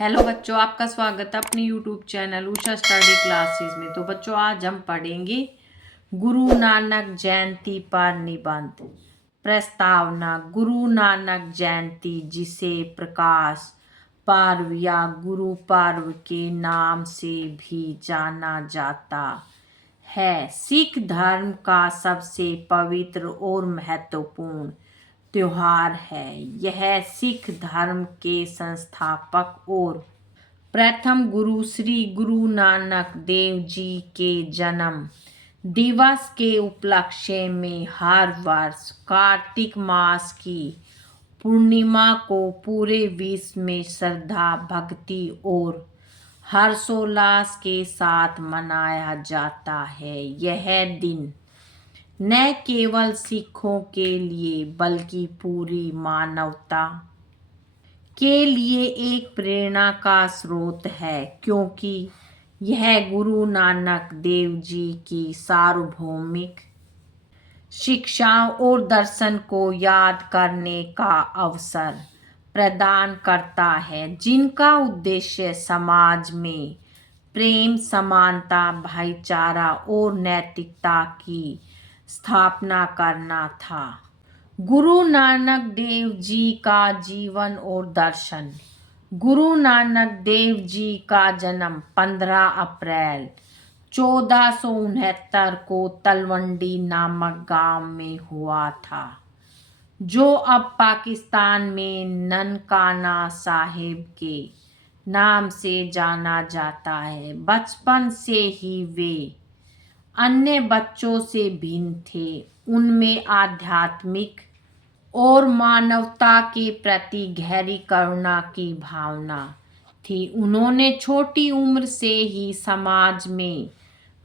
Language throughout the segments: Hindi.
हेलो बच्चों, आपका स्वागत है अपने YouTube channel Usha study classes में। तो बच्चों, आज हम पढ़ेंगे गुरु नानक जयंती पर निबंध। प्रस्तावना। गुरु नानक जयंती, जिसे प्रकाश पर्व या गुरु पर्व के नाम से भी जाना जाता है, सिख धर्म का सबसे पवित्र और महत्वपूर्ण त्योहार है। यह सिख धर्म के संस्थापक और प्रथम गुरु श्री गुरु नानक देव जी के जन्म दिवस के उपलक्ष्य में हर वर्ष कार्तिक मास की पूर्णिमा को पूरे विश्व में श्रद्धा, भक्ति और हर्षोल्लास के साथ मनाया जाता है। यह दिन न केवल सिखों के लिए बल्कि पूरी मानवता के लिए एक प्रेरणा का स्रोत है, क्योंकि यह गुरु नानक देव जी की सार्वभौमिक शिक्षाओं और दर्शन को याद करने का अवसर प्रदान करता है, जिनका उद्देश्य समाज में प्रेम, समानता, भाईचारा और नैतिकता की स्थापना करना था। गुरु नानक देव जी का जीवन और दर्शन। गुरु नानक देव जी का जन्म 15 अप्रैल 1469 को तलवंडी नामक गांव में हुआ था, जो अब पाकिस्तान में ननकाना साहिब के नाम से जाना जाता है। बचपन से ही वे अन्य बच्चों से भिन्न थे। उनमें आध्यात्मिक और मानवता के प्रति गहरी करुणा की भावना थी। उन्होंने छोटी उम्र से ही समाज में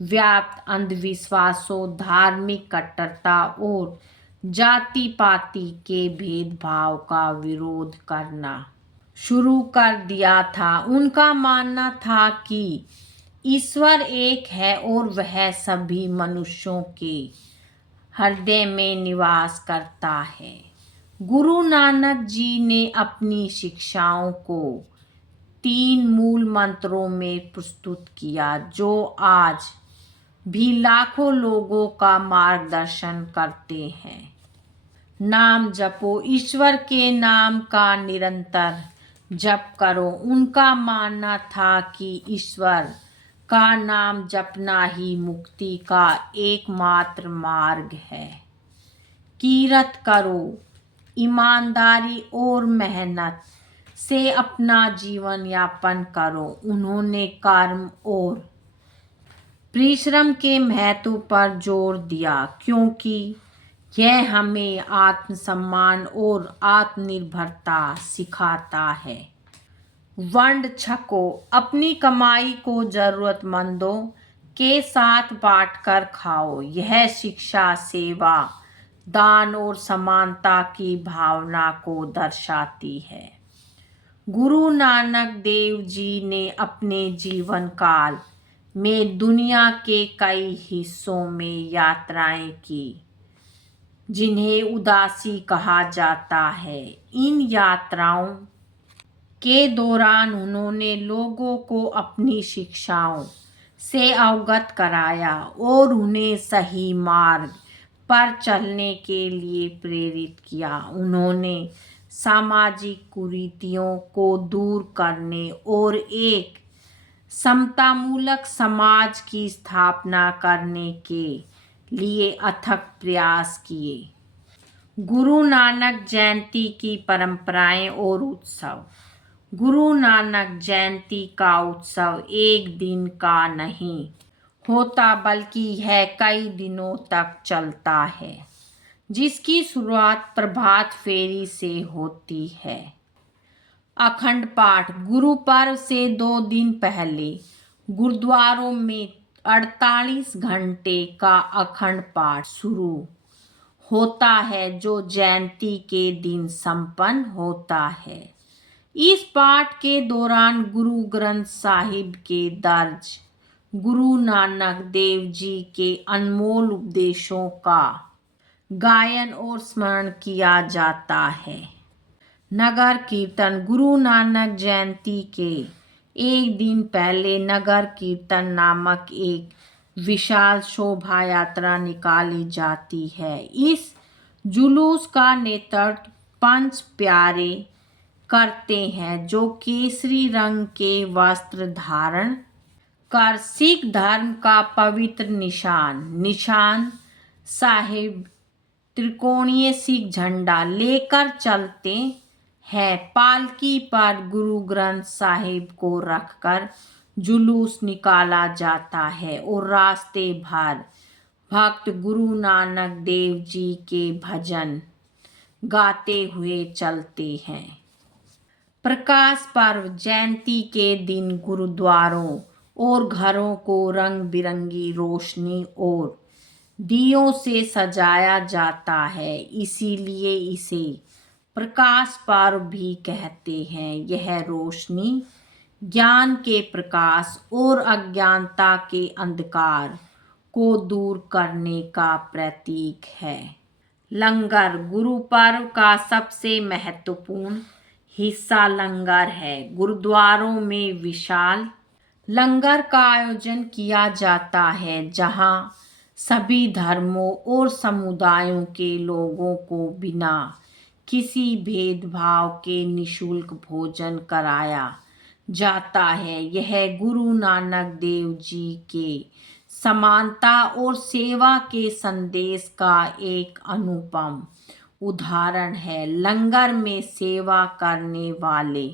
व्याप्त अंधविश्वासों, धार्मिक कट्टरता और जाति पाति के भेदभाव का विरोध करना शुरू कर दिया था। उनका मानना था कि ईश्वर एक है और वह सभी मनुष्यों के हृदय में निवास करता है। गुरु नानक जी ने अपनी शिक्षाओं को 3 मूल मंत्रों में प्रस्तुत किया, जो आज भी लाखों लोगों का मार्गदर्शन करते हैं। नाम जपो। ईश्वर के नाम का निरंतर जप करो। उनका मानना था कि ईश्वर का नाम जपना ही मुक्ति का एकमात्र मार्ग है। किरत करो। ईमानदारी और मेहनत से अपना जीवन यापन करो। उन्होंने कर्म और परिश्रम के महत्व पर जोर दिया, क्योंकि यह हमें आत्मसम्मान और आत्मनिर्भरता सिखाता है। वंड छको। अपनी कमाई को जरूरतमंदों के साथ बांटकर खाओ। यह शिक्षा, सेवा, दान और समानता की भावना को दर्शाती है। गुरु नानक देव जी ने अपने जीवन काल में दुनिया के कई हिस्सों में यात्राएं की, जिन्हें उदासी कहा जाता है। इन यात्राओं के दौरान उन्होंने लोगों को अपनी शिक्षाओं से अवगत कराया और उन्हें सही मार्ग पर चलने के लिए प्रेरित किया। उन्होंने सामाजिक कुरीतियों को दूर करने और एक समतामूलक समाज की स्थापना करने के लिए अथक प्रयास किए। गुरु नानक जयंती की परंपराएं और उत्सव। गुरु नानक जयंती का उत्सव एक दिन का नहीं होता, बल्कि यह कई दिनों तक चलता है, जिसकी शुरुआत प्रभात फेरी से होती है। अखंड पाठ। गुरु पर्व से 2 दिन पहले गुरुद्वारों में 48 घंटे का अखंड पाठ शुरू होता है, जो जयंती के दिन संपन्न होता है। इस पाठ के दौरान गुरु ग्रंथ साहिब के दर्ज गुरु नानक देव जी के अनमोल उपदेशों का गायन और स्मरण किया जाता है। नगर कीर्तन। गुरु नानक जयंती के एक दिन पहले नगर कीर्तन नामक एक विशाल शोभा यात्रा निकाली जाती है। इस जुलूस का नेतृत्व पंच प्यारे करते हैं, जो केसरी रंग के वस्त्र धारण कर सिख धर्म का पवित्र निशान साहिब त्रिकोणीय सिख झंडा लेकर चलते हैं। पालकी पर गुरु ग्रंथ साहिब को रखकर जुलूस निकाला जाता है और रास्ते भर भक्त गुरु नानक देव जी के भजन गाते हुए चलते हैं। प्रकाश पर्व। जयंती के दिन गुरुद्वारों और घरों को रंग बिरंगी रोशनी और दियों से सजाया जाता है, इसीलिए इसे प्रकाश पर्व भी कहते हैं। यह रोशनी ज्ञान के प्रकाश और अज्ञानता के अंधकार को दूर करने का प्रतीक है। लंगर। गुरु पर्व का सबसे महत्वपूर्ण हिस्सा लंगर है। गुरुद्वारों में विशाल लंगर का आयोजन किया जाता है, जहां सभी धर्मों और समुदायों के लोगों को बिना किसी भेदभाव के निःशुल्क भोजन कराया जाता है। यह गुरु नानक देव जी के समानता और सेवा के संदेश का एक अनुपम उदाहरण है। लंगर में सेवा करने वाले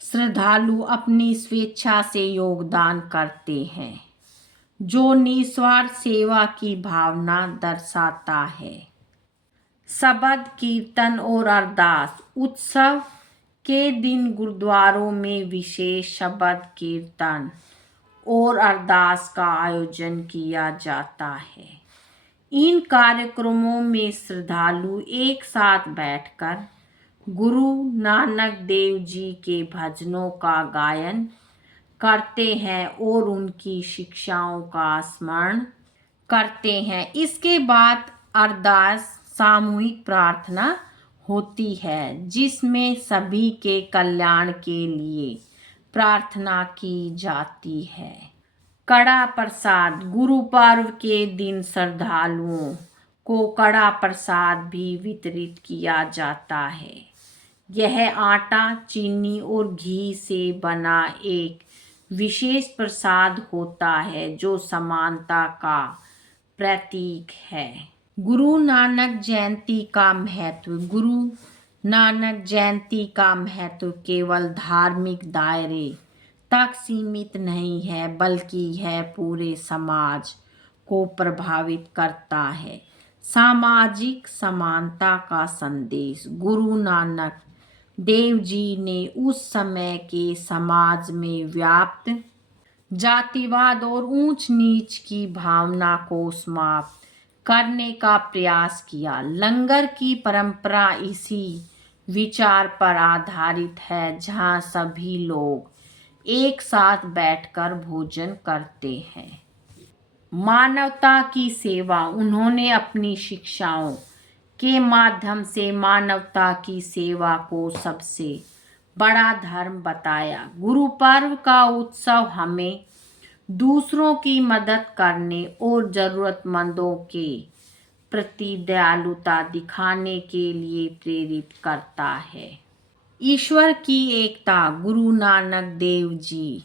श्रद्धालु अपनी स्वेच्छा से योगदान करते हैं, जो निस्वार्थ सेवा की भावना दर्शाता है। शबद कीर्तन और अरदास। उत्सव के दिन गुरुद्वारों में विशेष शबद कीर्तन और अरदास का आयोजन किया जाता है। इन कार्यक्रमों में श्रद्धालु एक साथ बैठकर गुरु नानक देव जी के भजनों का गायन करते हैं और उनकी शिक्षाओं का स्मरण करते हैं। इसके बाद अरदास सामूहिक प्रार्थना होती है, जिसमें सभी के कल्याण के लिए प्रार्थना की जाती है। कड़ा प्रसाद। गुरु पर्व के दिन श्रद्धालुओं को कड़ा प्रसाद भी वितरित किया जाता है। यह आटा, चीनी और घी से बना एक विशेष प्रसाद होता है, जो समानता का प्रतीक है। गुरु नानक जयंती का महत्व। गुरु नानक जयंती का महत्व केवल धार्मिक दायरे तक सीमित नहीं है, बल्कि यह पूरे समाज को प्रभावित करता है। सामाजिक समानता का संदेश। गुरु नानक देव जी ने उस समय के समाज में व्याप्त जातिवाद और ऊंच नीच की भावना को समाप्त करने का प्रयास किया। लंगर की परंपरा इसी विचार पर आधारित है, जहां सभी लोग एक साथ बैठकर भोजन करते हैं। मानवता की सेवा। उन्होंने अपनी शिक्षाओं के माध्यम से मानवता की सेवा को सबसे बड़ा धर्म बताया। गुरु पर्व का उत्सव हमें दूसरों की मदद करने और जरूरतमंदों के प्रति दयालुता दिखाने के लिए प्रेरित करता है। ईश्वर की एकता। गुरु नानक देव जी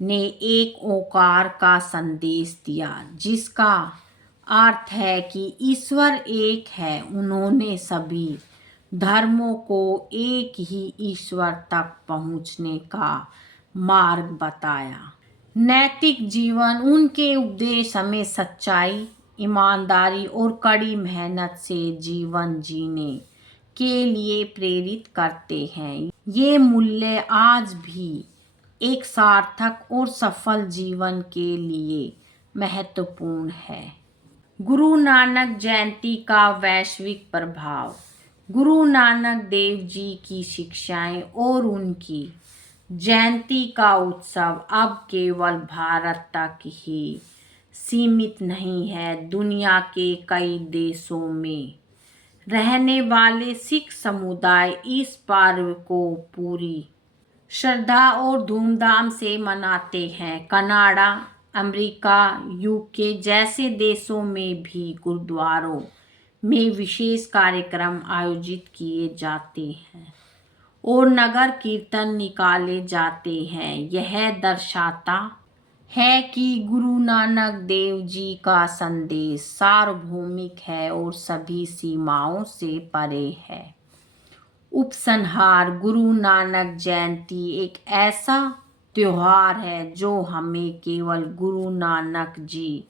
ने एक ओंकार का संदेश दिया, जिसका अर्थ है कि ईश्वर एक है। उन्होंने सभी धर्मों को एक ही ईश्वर तक पहुंचने का मार्ग बताया। नैतिक जीवन। उनके उपदेश हमें सच्चाई, ईमानदारी और कड़ी मेहनत से जीवन जीने के लिए प्रेरित करते हैं। ये मूल्य आज भी एक सार्थक और सफल जीवन के लिए महत्वपूर्ण है। गुरु नानक जयंती का वैश्विक प्रभाव। गुरु नानक देव जी की शिक्षाएं और उनकी जयंती का उत्सव अब केवल भारत तक ही सीमित नहीं है। दुनिया के कई देशों में रहने वाले सिख समुदाय इस पर्व को पूरी श्रद्धा और धूमधाम से मनाते हैं। कनाडा, अमेरिका, यूके जैसे देशों में भी गुरुद्वारों में विशेष कार्यक्रम आयोजित किए जाते हैं और नगर कीर्तन निकाले जाते हैं। यह दर्शाता है कि गुरु नानक देव जी का संदेश सार्वभौमिक है और सभी सीमाओं से परे है। उपसंहार, गुरु नानक जयंती एक ऐसा त्योहार है जो हमें केवल गुरु नानक जी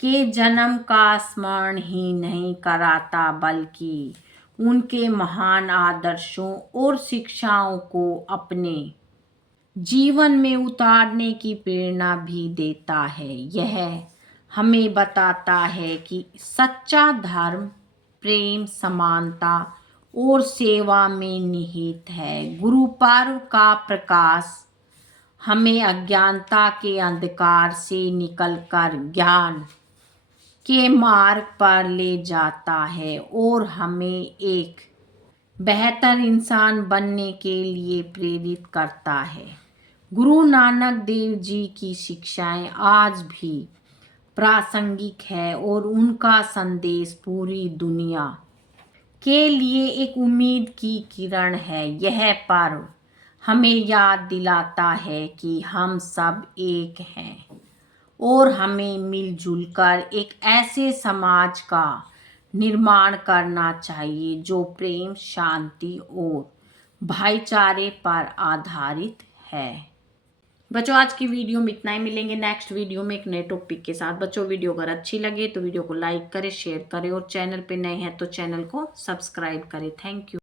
के जन्म का स्मरण ही नहीं कराता बल्कि उनके महान आदर्शों और शिक्षाओं को अपने जीवन में उतारने की प्रेरणा भी देता है। यह हमें बताता है कि सच्चा धर्म प्रेम, समानता और सेवा में निहित है। गुरु पर्व का प्रकाश हमें अज्ञानता के अंधकार से निकलकर ज्ञान के मार्ग पर ले जाता है और हमें एक बेहतर इंसान बनने के लिए प्रेरित करता है। गुरु नानक देव जी की शिक्षाएं आज भी प्रासंगिक है और उनका संदेश पूरी दुनिया के लिए एक उम्मीद की किरण है। यह पर्व हमें याद दिलाता है कि हम सब एक हैं और हमें मिलजुल कर एक ऐसे समाज का निर्माण करना चाहिए जो प्रेम, शांति और भाईचारे पर आधारित है। बच्चों, आज की वीडियो में इतना ही। मिलेंगे नेक्स्ट वीडियो में एक नए टॉपिक के साथ। बच्चों, वीडियो अगर अच्छी लगे तो वीडियो को लाइक करें, शेयर करें और चैनल पे नए हैं तो चैनल को सब्सक्राइब करें। Thank you.